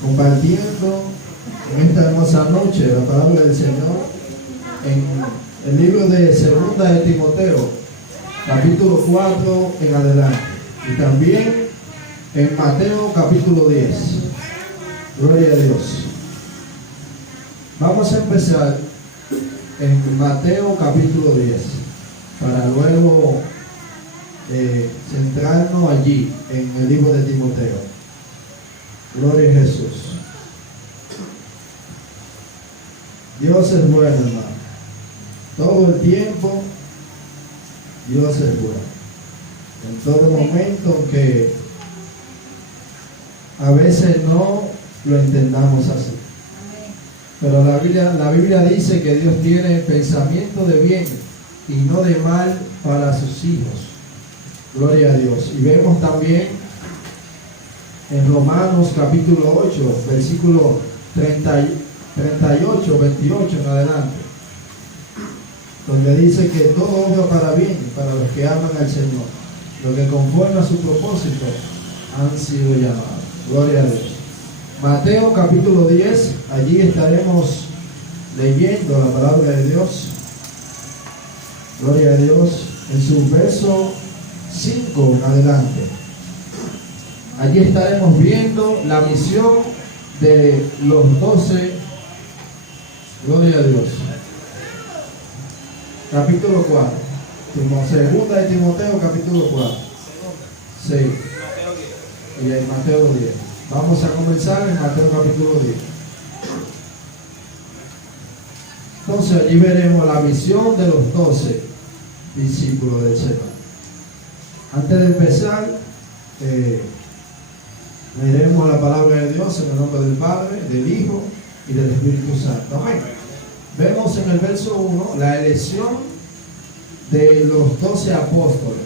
compartiendo en esta hermosa noche la palabra del Señor en el libro de Segunda de Timoteo, capítulo 4 en adelante, y también en Mateo capítulo 10. Gloria a Dios. Vamos a empezar en Mateo capítulo 10 para luego centrarnos allí en el libro de Timoteo. Gloria a Jesús. Dios es bueno, hermano. Todo el tiempo Dios es bueno. En todo momento, aunque a veces no lo entendamos así. Pero la Biblia dice que Dios tiene pensamiento de bien y no de mal para sus hijos. Gloria a Dios. Y vemos también en Romanos capítulo 8, versículo 38, 28 en adelante, donde dice que todo obra para bien para los que aman al Señor, los que conforme a su propósito han sido llamados. Gloria a Dios. Mateo capítulo 10, allí estaremos leyendo la palabra de Dios. Gloria a Dios. En su verso 5 en adelante. Allí estaremos viendo la misión de los 12. Gloria a Dios. Capítulo 4. Segunda de Timoteo, capítulo 4. 6. Y en Mateo 10. Vamos a comenzar en Mateo capítulo 10. Entonces allí veremos la misión de los 12 discípulos del Señor. Antes de empezar, leeremos la palabra de Dios en el nombre del Padre, del Hijo y del Espíritu Santo. Amén. Vemos en el verso 1 la elección de los 12 apóstoles.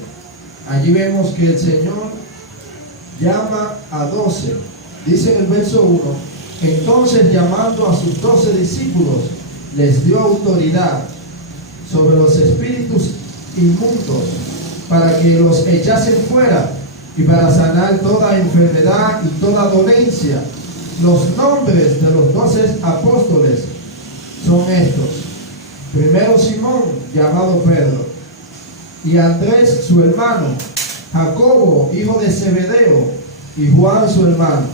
Allí vemos que el Señor llama a 12. Dice en el verso 1: entonces, llamando a sus 12 discípulos, les dio autoridad sobre los espíritus inmundos para que los echasen fuera y para sanar toda enfermedad y toda dolencia. Los nombres de los 12 apóstoles son estos: primero Simón, llamado Pedro, y Andrés su hermano, Jacobo hijo de Zebedeo y Juan su hermano,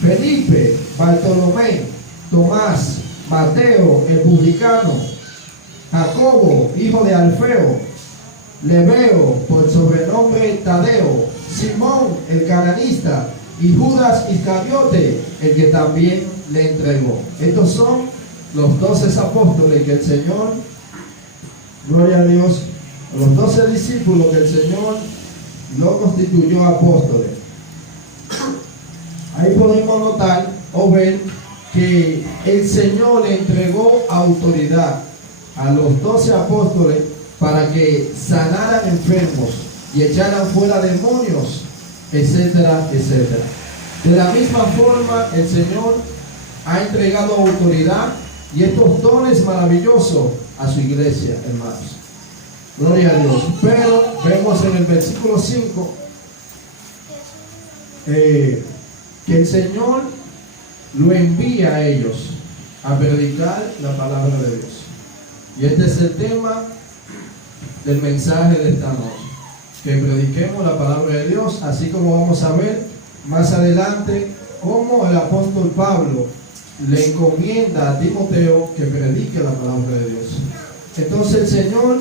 Felipe, Bartolomé, Tomás, Mateo el publicano, Jacobo hijo de Alfeo, Lebeo por sobrenombre Tadeo, Simón el cananista y Judas Iscariote, el que también le entregó. Estos son los 12 apóstoles que el Señor, gloria a Dios, los 12 discípulos que el Señor lo constituyó apóstoles. Ahí podemos notar o ver que el Señor le entregó autoridad a los 12 apóstoles para que sanaran enfermos y echaran fuera demonios, etcétera, etcétera. De la misma forma, el Señor ha entregado autoridad y estos dones maravillosos a su iglesia, hermanos. Gloria a Dios. Pero vemos en el versículo 5 que el Señor lo envía a ellos a predicar la palabra de Dios. Y este es el tema del mensaje de esta noche: que prediquemos la palabra de Dios, así como vamos a ver más adelante cómo el apóstol Pablo le encomienda a Timoteo que predique la palabra de Dios. Entonces el Señor,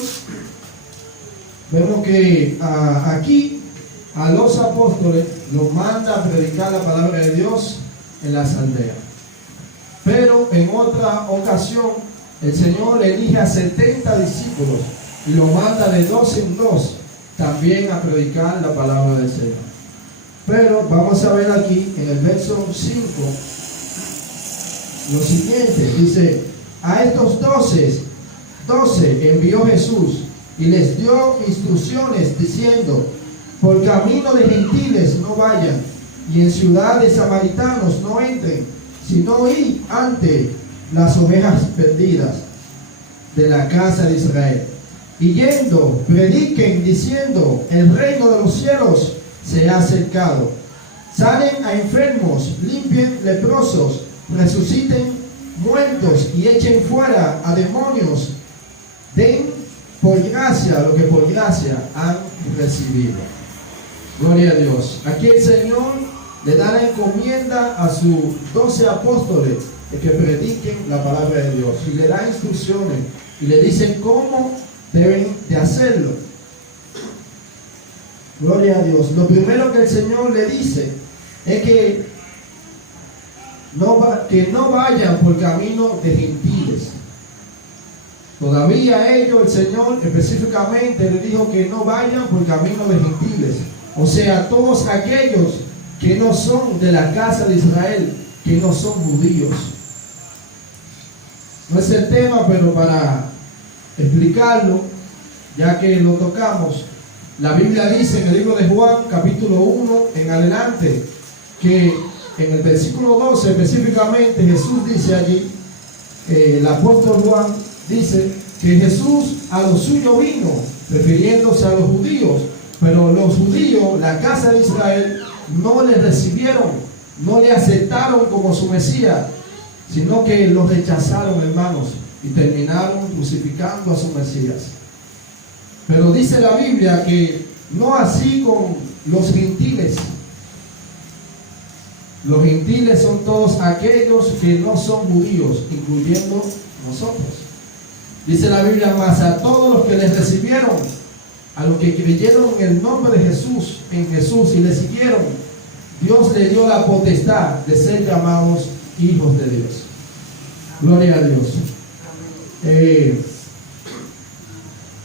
vemos que aquí a los apóstoles los manda a predicar la palabra de Dios en las aldeas. Pero en otra ocasión el Señor elige a 70 discípulos y los manda de 2 en 2 también a predicar la palabra del Señor. Pero vamos a ver aquí en el verso 5 lo siguiente. Dice: a estos 12 envió Jesús y les dio instrucciones diciendo: por camino de gentiles no vayan, y en ciudad de samaritanos no entren, sino id ante las ovejas perdidas de la casa de Israel. Y yendo, prediquen diciendo: el reino de los cielos se ha acercado. Sanen a enfermos, limpien leprosos, resuciten muertos y echen fuera a demonios. Den por gracia lo que por gracia han recibido. Gloria a Dios. Aquí el Señor le da la encomienda a sus 12 apóstoles de que prediquen la palabra de Dios, y le da instrucciones y le dicen cómo deben de hacerlo. Gloria a Dios. Lo primero que el Señor le dice es que no vayan por camino de gentiles. Todavía a ellos el Señor específicamente le dijo que no vayan por camino de gentiles. O sea, todos aquellos que no son de la casa de Israel, que no son judíos. No es el tema, pero para explicarlo, ya que lo tocamos, la Biblia dice en el libro de Juan, capítulo 1 en adelante, que en el versículo 12 específicamente Jesús dice allí, el apóstol Juan dice que Jesús a lo suyo vino, refiriéndose a los judíos, pero los judíos, la casa de Israel, no le recibieron, no le aceptaron como su Mesías, sino que lo rechazaron, hermanos, y terminaron crucificando a su Mesías. Pero dice la Biblia que no así con los gentiles. Los gentiles son todos aquellos que no son judíos, incluyendo nosotros. Dice la Biblia, más a todos los que les recibieron, a los que creyeron en el nombre de Jesús, en Jesús, y le siguieron, Dios le dio la potestad de ser llamados hijos de Dios. Gloria a Dios.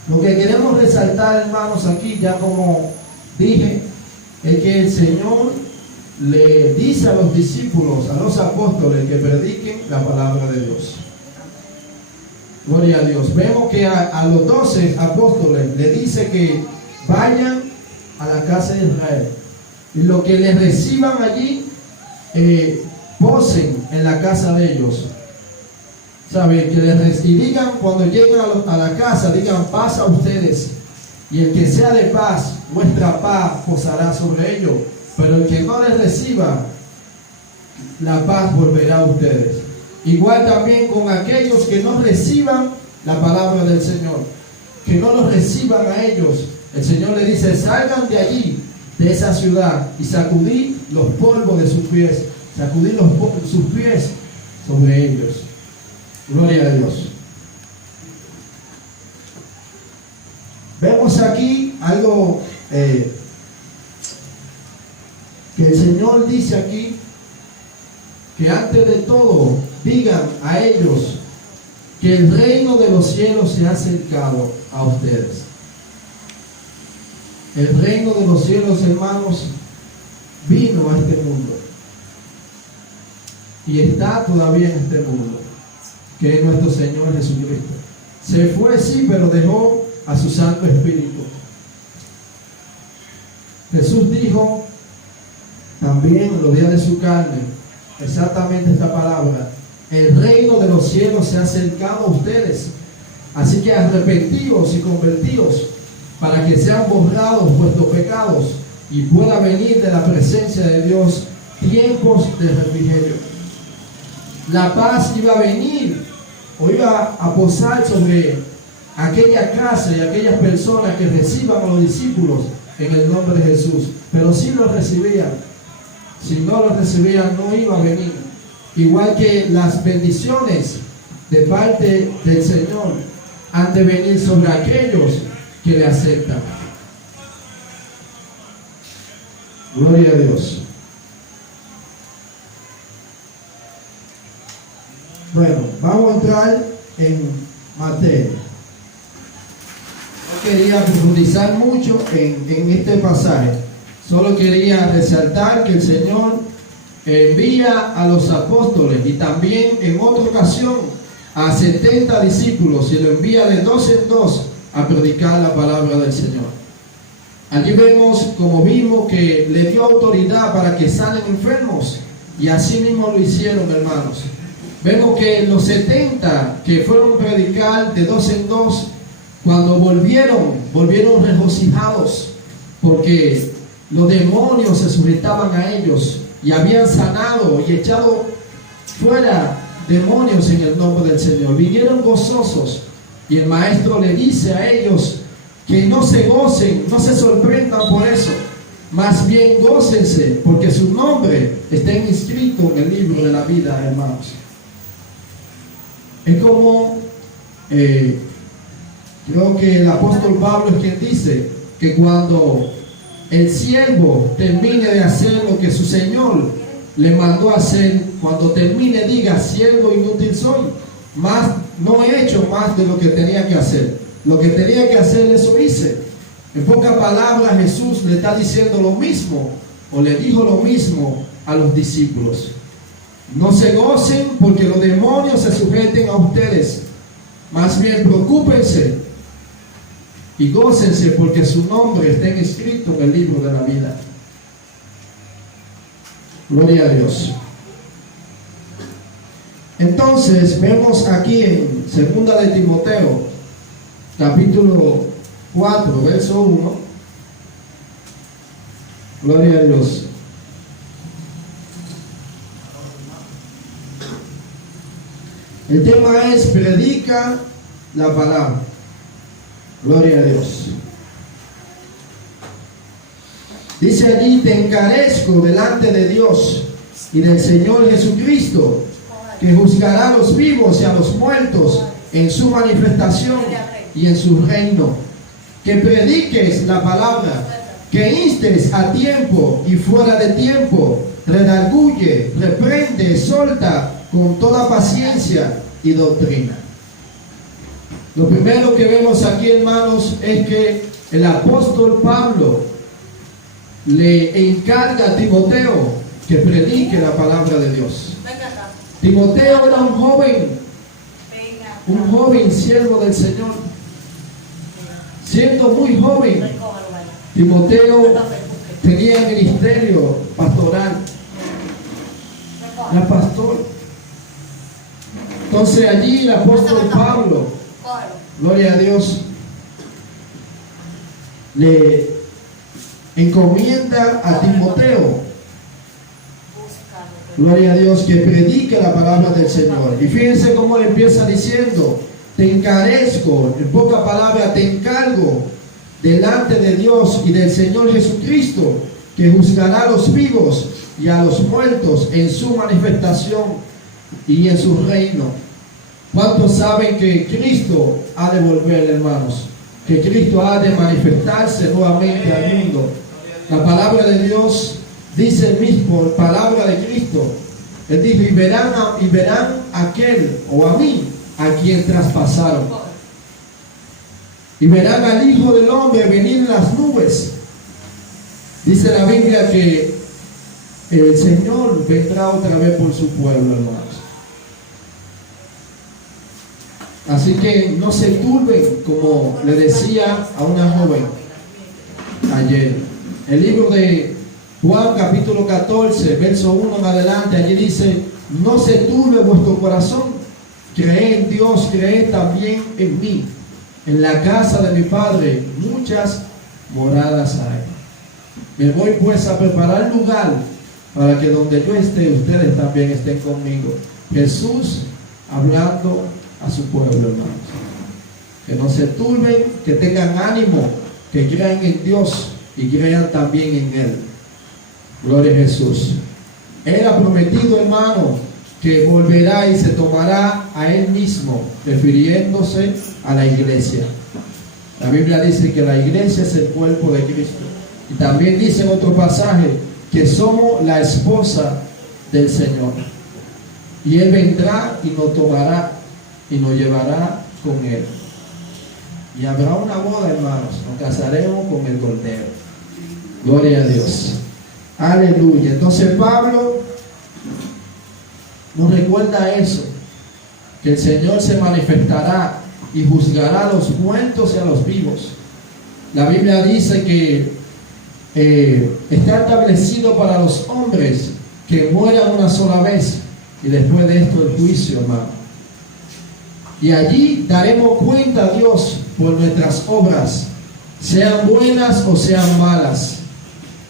Lo que queremos resaltar, hermanos, aquí, ya como dije, es que el Señor le dice a los discípulos, a los apóstoles, que prediquen la palabra de Dios. Gloria a Dios. Vemos que a los 12 apóstoles le dice que vayan a la casa de Israel, y lo que les reciban allí, posen en la casa de ellos. ¿Saben? Que les digan cuando lleguen a la casa, digan paz a ustedes, y el que sea de paz, vuestra paz posará sobre ellos, pero el que no les reciba, la paz volverá a ustedes. Igual también con aquellos que no reciban la palabra del Señor, que no los reciban a ellos, el Señor le dice, salgan de allí, de esa ciudad, y sacudid los polvos de sus pies, sacudid sus pies sobre ellos. Gloria a Dios. Vemos aquí algo que el Señor dice aquí, que antes de todo digan a ellos que el reino de los cielos se ha acercado a ustedes. El reino de los cielos, hermanos, vino a este mundo y está todavía en este mundo, que es nuestro Señor Jesucristo. Se fue, sí, pero dejó a su Santo Espíritu. Jesús dijo también en los días de su carne exactamente esta palabra: el reino de los cielos se ha acercado a ustedes, así que arrepentidos y convertidos, para que sean borrados vuestros pecados y pueda venir de la presencia de Dios tiempos de refrigerio. La paz iba a venir o iba a posar sobre aquella casa y aquellas personas que reciban a los discípulos en el nombre de Jesús. Pero si lo recibían, si no lo recibían, no iba a venir. Igual que las bendiciones de parte del Señor han de venir sobre aquellos que le aceptan. Gloria a Dios. Bueno, vamos a entrar en materia. No quería profundizar mucho en este pasaje. Solo quería resaltar que el Señor envía a los apóstoles y también en otra ocasión a 70 discípulos, y lo envía de 2 en 2 a predicar la palabra del Señor. Allí vemos, como vimos, que le dio autoridad para que salen enfermos, y así mismo lo hicieron, hermanos. Vemos que los 70 que fueron a predicar de 2 en 2, cuando volvieron regocijados, porque los demonios se sujetaban a ellos y habían sanado y echado fuera demonios en el nombre del Señor. Vinieron gozosos, y el maestro le dice a ellos que no se gocen, no se sorprendan por eso, más bien gócense, porque su nombre está inscrito en el libro de la vida, hermanos. Es como creo que el apóstol Pablo es quien dice que cuando el siervo termine de hacer lo que su Señor le mandó a hacer, cuando termine diga: siervo inútil soy, no he hecho más de lo que tenía que hacer. Lo que tenía que hacer, eso hice. En pocas palabras, Jesús le está diciendo lo mismo, o le dijo lo mismo a los discípulos. No se gocen porque los demonios se sujeten a ustedes, más bien preocúpense y gócense porque su nombre está inscrito en el libro de la vida. Gloria a Dios. Entonces vemos aquí en 2 de Timoteo, capítulo 4, verso 1. Gloria a Dios. El tema es: predica la palabra. Gloria a Dios. Dice allí: te encarezco delante de Dios y del Señor Jesucristo, que juzgará a los vivos y a los muertos en su manifestación y en su reino. Que prediques la palabra, que instes a tiempo y fuera de tiempo, redarguye, reprende, exhorta con toda paciencia y doctrina. Lo primero que vemos aquí, hermanos, es que el apóstol Pablo le encarga a Timoteo que predique la palabra de Dios. Timoteo era un joven siervo del Señor. Siendo muy joven, Timoteo tenía ministerio pastoral, era pastor. Entonces allí el apóstol Pablo, gloria a Dios, le encomienda a Timoteo, gloria a Dios, que predique la palabra del Señor. Y fíjense cómo le empieza diciendo: te encarezco, en poca palabra, te encargo delante de Dios y del Señor Jesucristo, que juzgará a los vivos y a los muertos en su manifestación y en su reino. ¿Cuántos saben que Cristo ha de volver, hermanos? Que Cristo ha de manifestarse nuevamente al mundo. La palabra de Dios dice el mismo, palabra de Cristo. Él dijo: y verán a aquel, o a mí, a quien traspasaron. Y verán al Hijo del Hombre venir en las nubes. Dice la Biblia que el Señor vendrá otra vez por su pueblo, hermanos. Así que no se turben, como le decía a una joven ayer. El libro de Juan, capítulo 14, verso 1 en adelante, allí dice: no se turbe vuestro corazón, creed en Dios, creed también en mí. En la casa de mi Padre muchas moradas hay. Me voy pues a preparar lugar para que donde yo esté, ustedes también estén conmigo. Jesús hablando a su pueblo, hermanos. Que no se turben, que tengan ánimo, que crean en Dios y crean también en Él. Gloria a Jesús. Él ha prometido, hermano, que volverá y se tomará a Él mismo, refiriéndose a la iglesia. La Biblia dice que la iglesia es el cuerpo de Cristo. Y también dice en otro pasaje que somos la esposa del Señor. Y Él vendrá y nos tomará y nos llevará con Él. Y habrá una boda, hermanos. Nos casaremos con el Cordero. Gloria a Dios. Aleluya. Entonces Pablo nos recuerda eso, que el Señor se manifestará y juzgará a los muertos y a los vivos. La Biblia dice que está establecido para los hombres que mueran una sola vez y después de esto el juicio, hermano. Y allí daremos cuenta a Dios por nuestras obras, sean buenas o sean malas.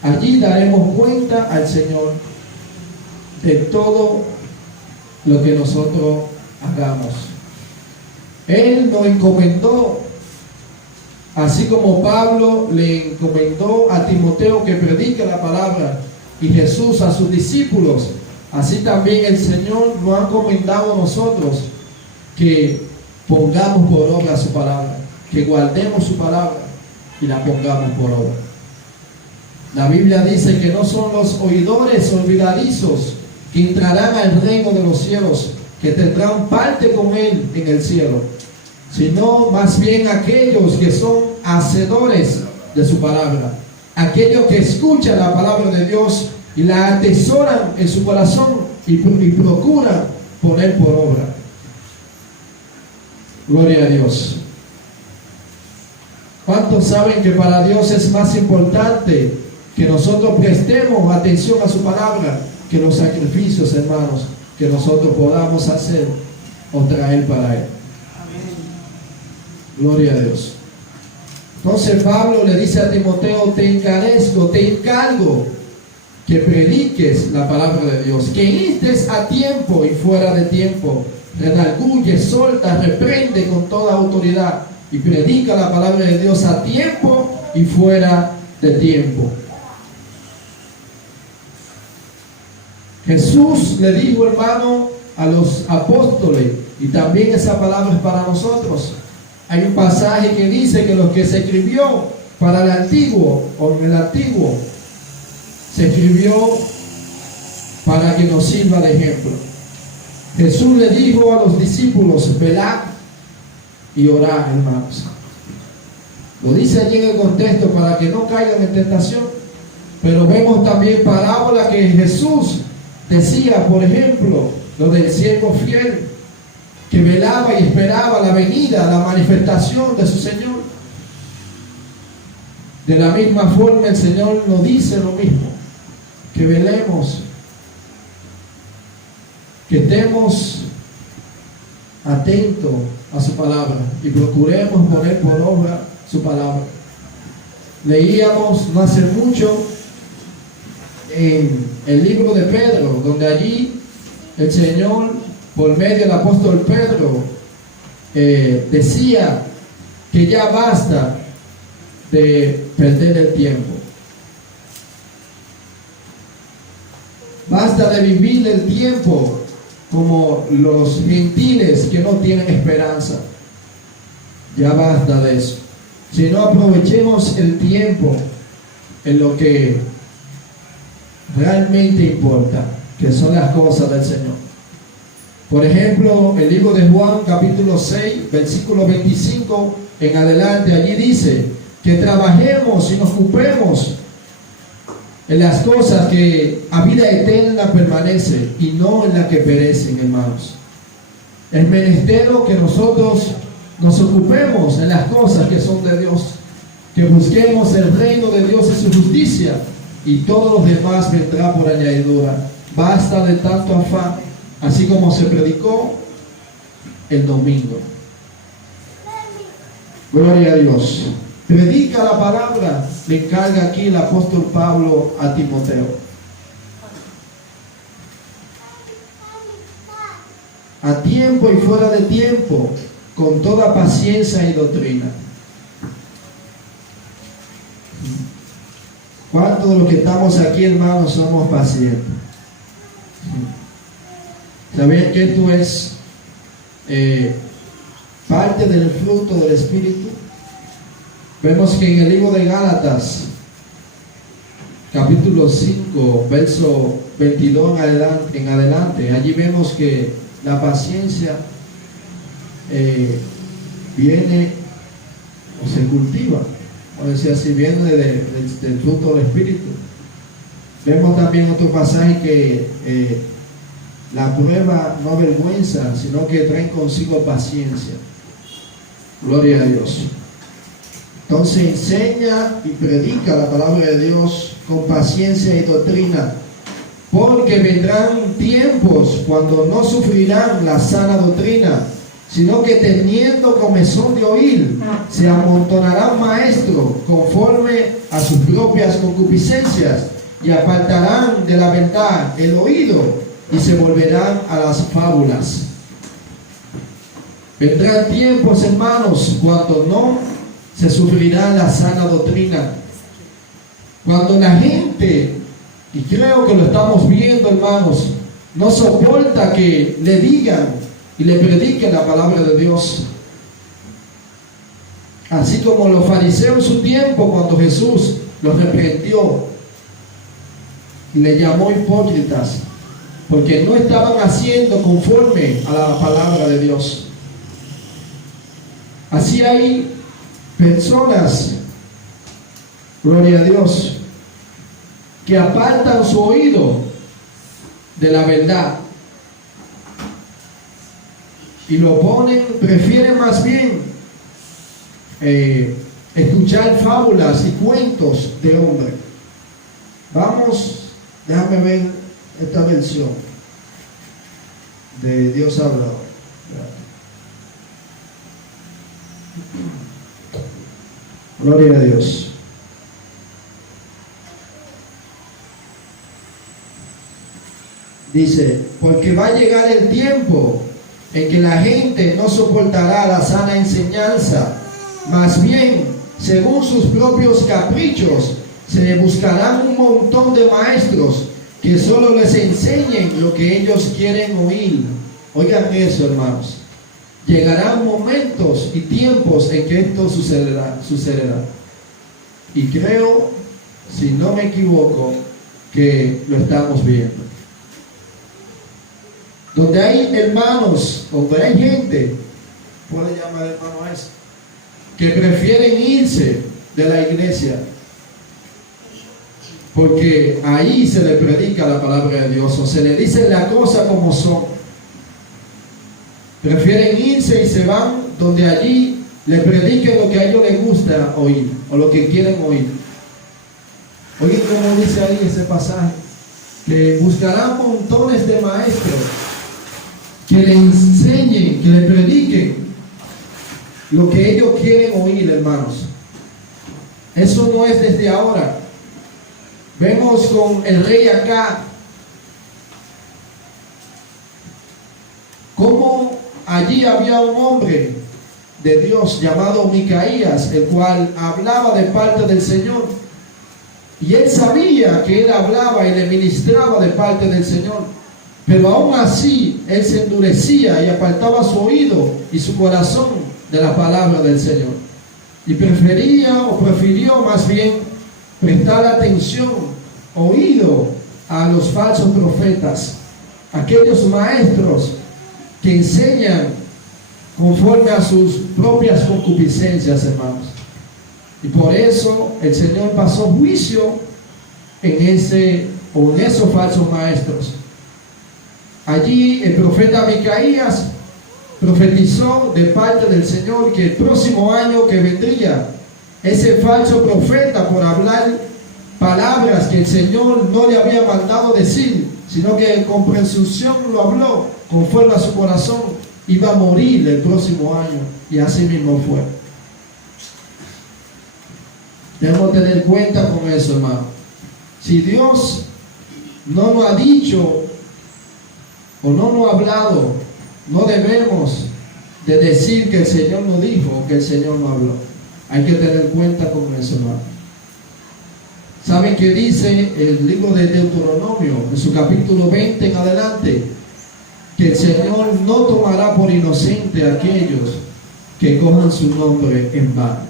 Allí daremos cuenta al Señor. de todo lo que nosotros hagamos. Él nos encomendó, así como Pablo le encomendó a Timoteo que predique la palabra y Jesús a sus discípulos, así también el Señor nos ha encomendado a nosotros que pongamos por obra su palabra, que guardemos su palabra y la pongamos por obra. La Biblia dice que no son los oidores olvidadizos que entrarán al reino de los cielos, que tendrán parte con Él en el cielo, sino más bien aquellos que son hacedores de su palabra, aquellos que escuchan la palabra de Dios y la atesoran en su corazón y procuran poner por obra. Gloria a Dios. ¿Cuántos saben que para Dios es más importante que nosotros prestemos atención a su palabra que los sacrificios, hermanos, que nosotros podamos hacer o traer para Él? Amén. Gloria a Dios. Entonces Pablo le dice a Timoteo: te encargo que prediques la palabra de Dios, que instes a tiempo y fuera de tiempo, redarguye, exhorta, reprende con toda autoridad y predica la palabra de Dios a tiempo y fuera de tiempo. Jesús le dijo, hermano, a los apóstoles, y también esa palabra es para nosotros. Hay un pasaje que dice que lo que se escribió para el antiguo, o en el antiguo, se escribió para que nos sirva de ejemplo. Jesús le dijo a los discípulos: velad y orad, hermanos. Lo dice allí en el contexto para que no caigan en tentación. Pero vemos también parábola que Jesús decía, por ejemplo, lo del siervo fiel, que velaba y esperaba la venida, la manifestación de su Señor. De la misma forma el Señor nos dice lo mismo, que velemos, que estemos atentos a su palabra y procuremos poner por obra su palabra. Leíamos no hace mucho en el libro de Pedro, donde allí el Señor, por medio del apóstol Pedro, decía que ya basta de perder el tiempo. Basta de vivir el tiempo como los gentiles que no tienen esperanza. Ya basta de eso. Si no, aprovechemos el tiempo en lo que realmente importa, que son las cosas del Señor. Por ejemplo, el libro de Juan, capítulo 6, versículo 25 en adelante, allí dice que trabajemos y nos ocupemos en las cosas que a vida eterna permanecen y no en las que perecen, hermanos. Es menester que nosotros nos ocupemos en las cosas que son de Dios, que busquemos el reino de Dios y su justicia, y todo lo demás vendrá por añadidura. Basta de tanto afán, así como se predicó el domingo. Gloria a Dios. Predica la palabra, le encarga aquí el apóstol Pablo a Timoteo. A tiempo y fuera de tiempo, con toda paciencia y doctrina. ¿Cuántos de los que estamos aquí, hermanos, somos pacientes? ¿Sabían que esto es parte del fruto del Espíritu? Vemos que en el libro de Gálatas, capítulo 5, verso 22 en adelante, allí vemos que la paciencia viene o se cultiva, o decir así, viene del fruto del Espíritu. Vemos también otro pasaje que la prueba no avergüenza, sino que trae consigo paciencia. Gloria a Dios. Entonces enseña y predica la palabra de Dios con paciencia y doctrina, porque vendrán tiempos cuando no sufrirán la sana doctrina, sino que teniendo comezón de oír, se amontonarán maestros conforme a sus propias concupiscencias, y apartarán de la verdad el oído, y se volverán a las fábulas. Vendrán tiempos, hermanos, cuando no se sufrirá la sana doctrina. Cuando la gente, y creo que lo estamos viendo, hermanos, no soporta que le digan y le prediquen la palabra de Dios. Así como los fariseos en su tiempo, cuando Jesús los reprendió y le llamó hipócritas, porque no estaban haciendo conforme a la palabra de Dios. Así hay personas, gloria a Dios, que apartan su oído de la verdad y lo ponen, prefieren más bien escuchar fábulas y cuentos de hombre. Vamos, déjame ver esta versión de Dios hablado. Gloria a Dios. Dice, porque va a llegar el tiempo en que la gente no soportará la sana enseñanza, más bien, según sus propios caprichos, se buscarán un montón de maestros que solo les enseñen lo que ellos quieren oír. Oigan eso, hermanos. Llegarán momentos y tiempos en que esto sucederá. Y creo, si no me equivoco, que lo estamos viendo. Donde hay hermanos, donde hay gente, puede llamar hermano a eso, que prefieren irse de la iglesia, porque ahí se le predica la palabra de Dios, o se le dice las cosas como son. Prefieren irse y se van donde allí le prediquen lo que a ellos les gusta oír, o lo que quieren oír. Oigan como dice ahí ese pasaje, que buscarán montones de maestros que le enseñen, que le prediquen lo que ellos quieren oír, hermanos. Eso no es desde ahora. Vemos con el rey Acab cómo allí había un hombre de Dios llamado Micaías, el cual hablaba de parte del Señor. Y él sabía que él hablaba y le ministraba de parte del Señor. Pero aún así, él se endurecía y apartaba su oído y su corazón de la palabra del Señor. Y prefirió más bien prestar atención, oído a los falsos profetas, aquellos maestros que enseñan conforme a sus propias concupiscencias, hermanos. Y por eso el Señor pasó juicio en esos falsos maestros. Allí el profeta Micaías profetizó de parte del Señor que el próximo año que vendría, ese falso profeta, por hablar palabras que el Señor no le había mandado decir, sino que con presunción lo habló conforme a su corazón, iba a morir el próximo año, y así mismo fue. Debemos tener cuenta con eso, hermano. Si Dios no nos ha dicho o no nos ha hablado, no debemos de decir que el Señor nos dijo o que el Señor no habló. Hay que tener cuenta con eso, hermano. ¿Saben qué dice el libro de Deuteronomio, en su capítulo 20 en adelante? Que el Señor no tomará por inocente a aquellos que cojan su nombre en vano.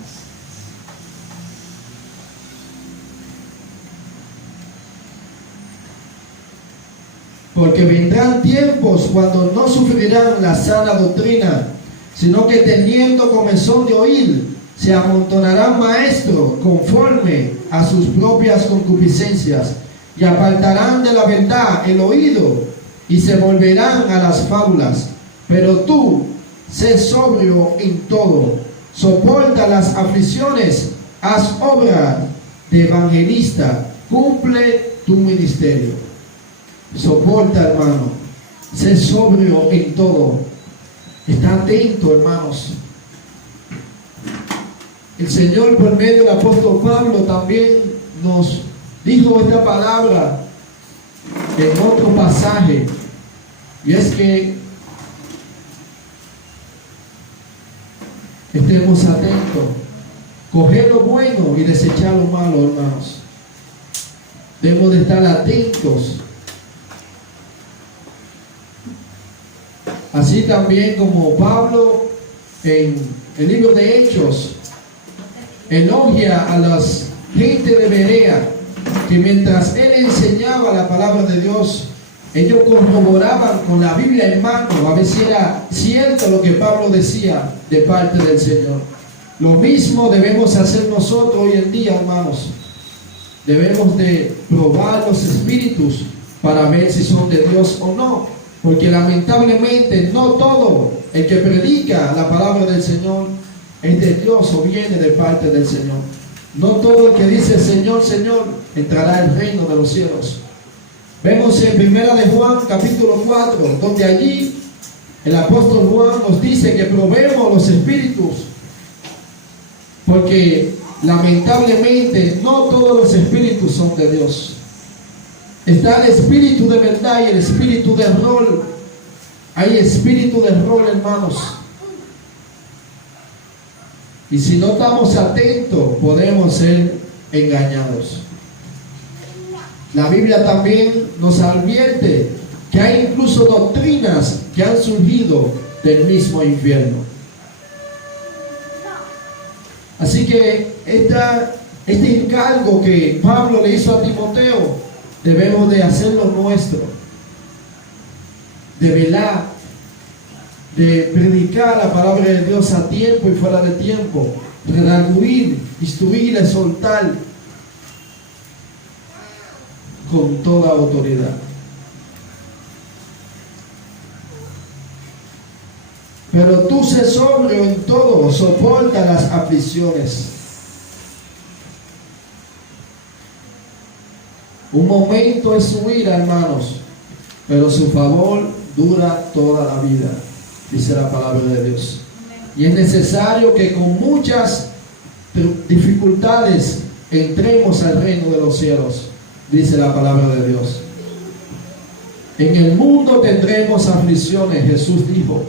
Porque vendrán tiempos cuando no sufrirán la sana doctrina, sino que teniendo comezón de oír, se amontonarán maestros conforme a sus propias concupiscencias, y apartarán de la verdad el oído, y se volverán a las fábulas. Pero tú, sé sobrio en todo, soporta las aflicciones, haz obra de evangelista, cumple tu ministerio. Soporta, hermano, sé sobrio en todo. Está atento, hermanos. El Señor, por medio del apóstol Pablo, también nos dijo esta palabra en otro pasaje, Y es que estemos atentos, coger lo bueno y desechar lo malo, hermanos. Debemos de estar atentos. Así también como Pablo en el libro de Hechos elogia a las gente de Berea, que mientras él enseñaba la palabra de Dios, ellos corroboraban con la Biblia en mano a ver si era cierto lo que Pablo decía de parte del Señor. Lo mismo debemos hacer nosotros hoy en día, hermanos. Debemos de probar los espíritus para ver si son de Dios o no, porque lamentablemente no todo el que predica la palabra del Señor es de Dios o viene de parte del Señor. No todo el que dice Señor, Señor entrará al reino de los cielos. Vemos en 1 de Juan capítulo 4, donde allí el apóstol Juan nos dice que probemos los espíritus, porque lamentablemente no todos los espíritus son de Dios. Está el espíritu de verdad y el espíritu de error. Hay espíritu de error, hermanos. Y si no estamos atentos, podemos ser engañados. La Biblia también nos advierte que hay incluso doctrinas que han surgido del mismo infierno. Así que este encargo que Pablo le hizo a Timoteo, debemos de hacerlo nuestro, de velar, de predicar la palabra de Dios a tiempo y fuera de tiempo, redarguir, instruir, exhortar con toda autoridad. Pero tú sé sobrio en todo, soporta las aflicciones. Un momento es su ira, hermanos, pero su favor dura toda la vida, dice la palabra de Dios. Y es necesario que con muchas dificultades entremos al reino de los cielos, dice la palabra de Dios. En el mundo tendremos aflicciones, Jesús dijo,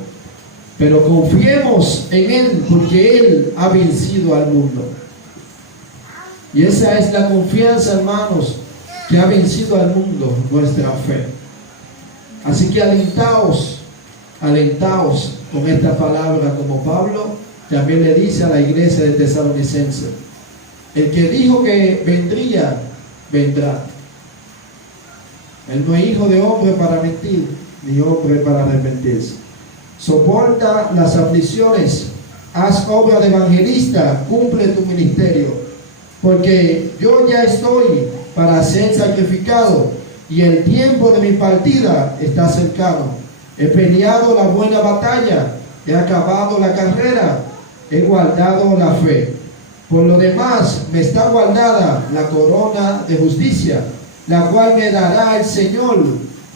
pero confiemos en Él, porque Él ha vencido al mundo. Y esa es la confianza, hermanos, que ha vencido al mundo, nuestra fe. Así que alentaos con esta palabra, como Pablo también le dice a la iglesia de Tesalonicense. El que dijo que vendría, vendrá. Él no es hijo de hombre para mentir, ni hombre para arrepentirse. Soporta las aflicciones, haz obra de evangelista, cumple tu ministerio, porque yo ya estoy para ser sacrificado y el tiempo de mi partida está cercano. He peleado la buena batalla, he acabado la carrera, he guardado la fe. Por lo demás me está guardada la corona de justicia, la cual me dará el Señor,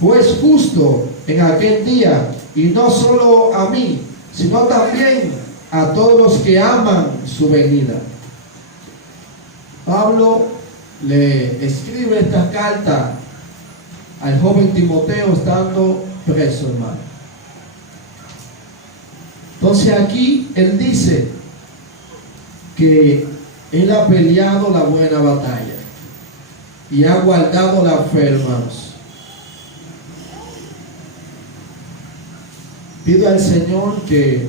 juez justo, en aquel día, y no solo a mí, sino también a todos los que aman su venida. Pablo le escribe esta carta al joven Timoteo estando preso, hermano. Entonces aquí él dice que él ha peleado la buena batalla y ha guardado la fe, hermanos. Pido al Señor que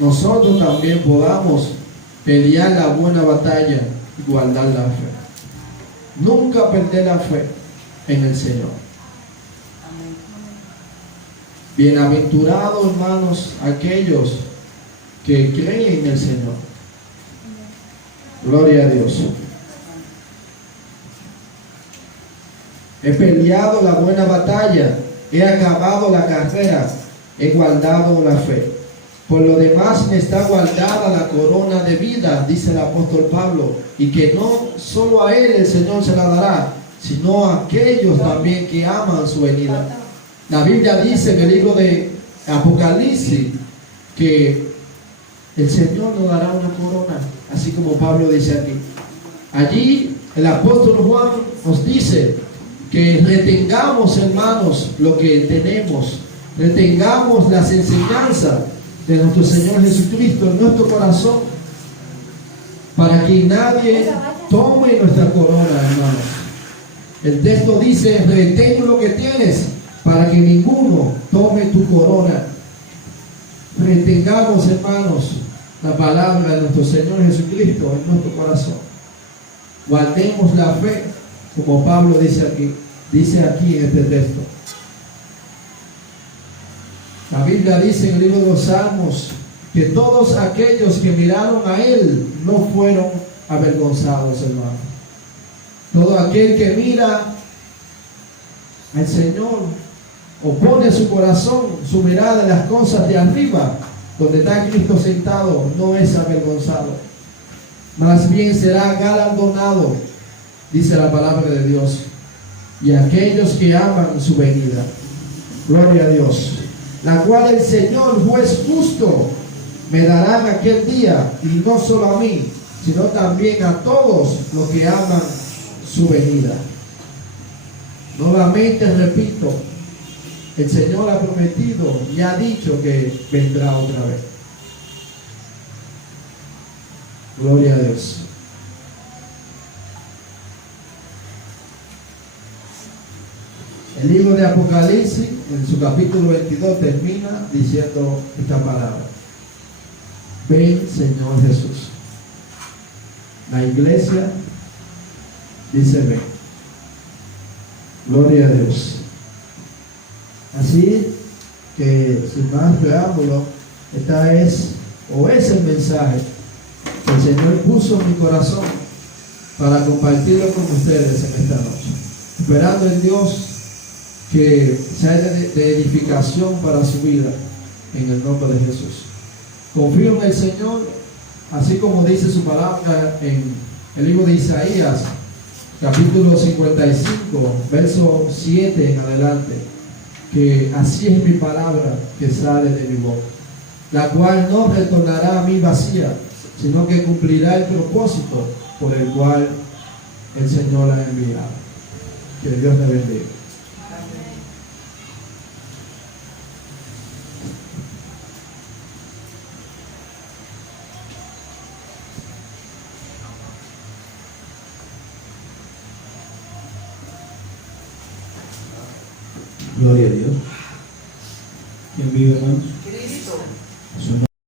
nosotros también podamos pelear la buena batalla y guardar la fe. Nunca perder la fe en el Señor. Bienaventurados, hermanos, aquellos que creen en el Señor. Gloria a Dios. He peleado la buena batalla, he acabado la carrera, he guardado la fe. Por lo demás me está guardada la corona de vida, dice el apóstol Pablo, y que no solo a él el Señor se la dará, sino a aquellos también que aman su venida. La Biblia dice en el libro de Apocalipsis que el Señor nos dará una corona, así como Pablo dice aquí. Allí el apóstol Juan nos dice que retengamos, hermanos, lo que tenemos Retengamos las enseñanzas de nuestro Señor Jesucristo en nuestro corazón, para que nadie tome nuestra corona, hermanos. El texto dice: retén lo que tienes, para que ninguno tome tu corona. Retengamos, hermanos, la palabra de nuestro Señor Jesucristo en nuestro corazón. Guardemos la fe, como Pablo dice aquí en este texto. La Biblia dice en el libro de los Salmos que todos aquellos que miraron a Él no fueron avergonzados, hermano. Todo aquel que mira al Señor o pone su corazón, su mirada en las cosas de arriba, donde está Cristo sentado, no es avergonzado. Más bien será galardonado, dice la palabra de Dios. Y aquellos que aman su venida, gloria a Dios, la cual el Señor, juez justo, me dará en aquel día, y no solo a mí, sino también a todos los que aman su venida. Nuevamente repito, el Señor ha prometido y ha dicho que vendrá otra vez. Gloria a Dios. El libro de Apocalipsis, en su capítulo 22, termina diciendo esta palabra: ven, Señor Jesús. La iglesia dice ven. Gloria a Dios. Así que, sin más preámbulo, esta es el mensaje que el Señor puso en mi corazón para compartirlo con ustedes en esta noche, esperando en Dios que sea de edificación para su vida, en el nombre de Jesús. Confío en el Señor, así como dice su palabra en el libro de Isaías, capítulo 55, verso 7 en adelante, que así es mi palabra que sale de mi boca, la cual no retornará a mí vacía, sino que cumplirá el propósito por el cual el Señor la ha enviado. Que Dios le bendiga. Gloria a Dios. ¿Quién vive, hermanos?